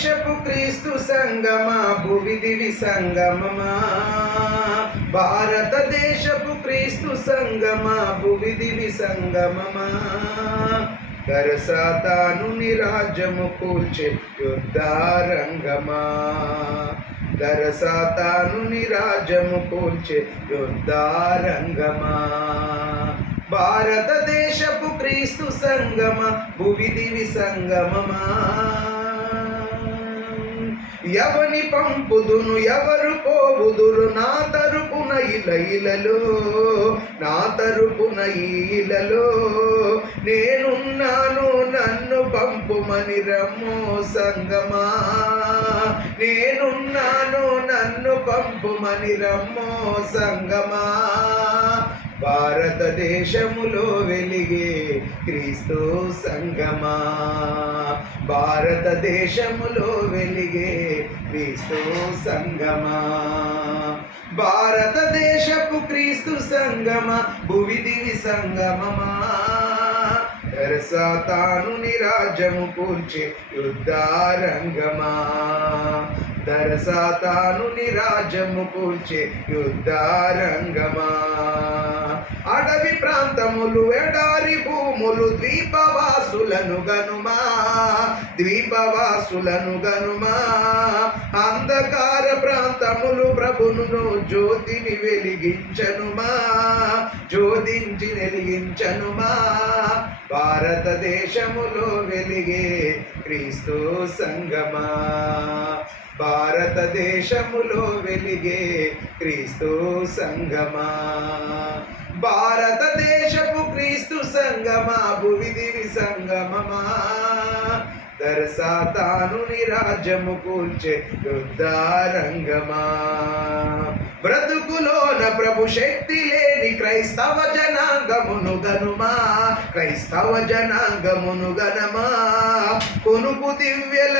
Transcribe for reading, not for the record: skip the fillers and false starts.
భారతదేశపు క్రీస్తు సంగమా భువిదివి సంగమమా భారతదేశపు క్రీస్తు సంగమా భువిదివి సంగమమా దరసాతానుని రాజ్యము కూల్చే యుద్ధారంగమా దరసాతానుని రాజ్యము కూల్చే యుద్ధారంగమా భారతదేశపు క్రీస్తు సంగమ భువిదివి సంగమమా ఎవని పంపుదును ఎవరు పోవుదురు నా తరపున ఇలలో నా తరపున ఈలలో నేనున్నాను నన్ను పంపుమని రమ్మో సంగమా నేనున్నాను నన్ను పంపుమని రమ్మో సంగమా భారతదేశములో వెలిగే క్రీస్తు సంగమా భారతదేశములో వెలిగే క్రీస్తు సంగమా భారతదేశపు క్రీస్తు సంగమా భువిదివి సంగమమా దరసాతానుని రాజ్యము కూల్చే యుద్ధారంగమా దరసాతానుని రాజ్యము కూల్చే యుద్ధారంగమా అడవి ప్రాంతములు ఎడారి భూములు ద్వీపవాసులను గనుమా ద్వీపవాసులను గనుమా అంధకార ప్రాంతములు ప్రభును జ్యోతిని వెలిగించనుమా జ్యోతించి వెలిగించనుమా భారతదేశములో వెలిగే క్రీస్తు సంగమా భారతదేశములో వెలిగే క్రీస్తు సంగమా భారతదేశపు క్రీస్తు సంగమా భువిదివి సంగమమా దరసాతానుని రాజ్యము కూల్చే యుద్ధారంగమా బ్రతుకులోన ప్రభు శక్తి లేని క్రైస్తవ జనాంగమును గనుమా క్రైస్తవ జనాంగమును గనమా కొనుకు దివ్యల